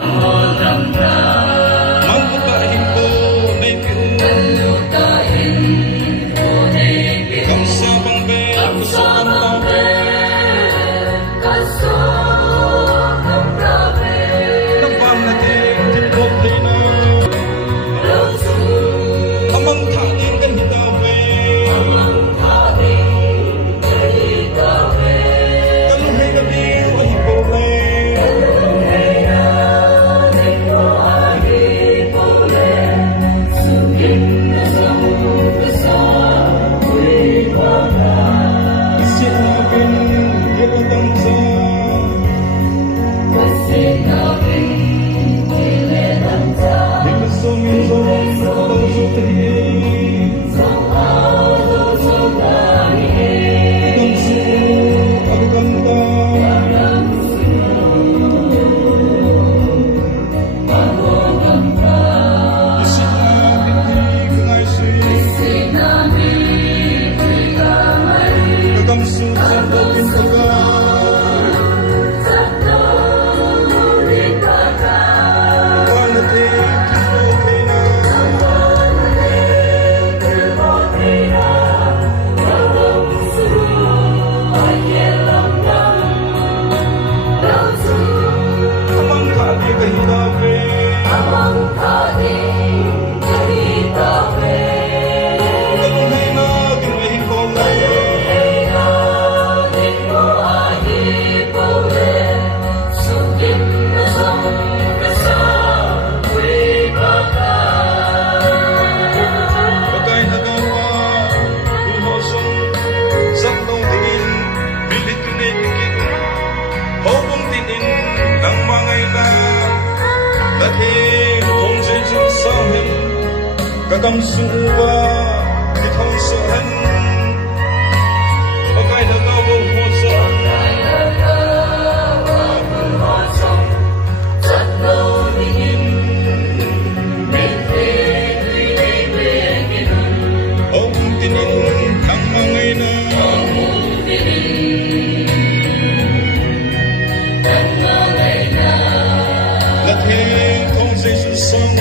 Mangutahin ko na'y piu Kamsabang be kusok ang tabi Nabang natin tipot na Amang taning ganhitawe Kaluhay na biyo ay hipole Gagam suwa di thong suhan Pakai da ga wo ho so Chat no dingin Min te dui dui dui gin Om tinin ang mangay na Om tinin ang mangay na Lathing thong say su song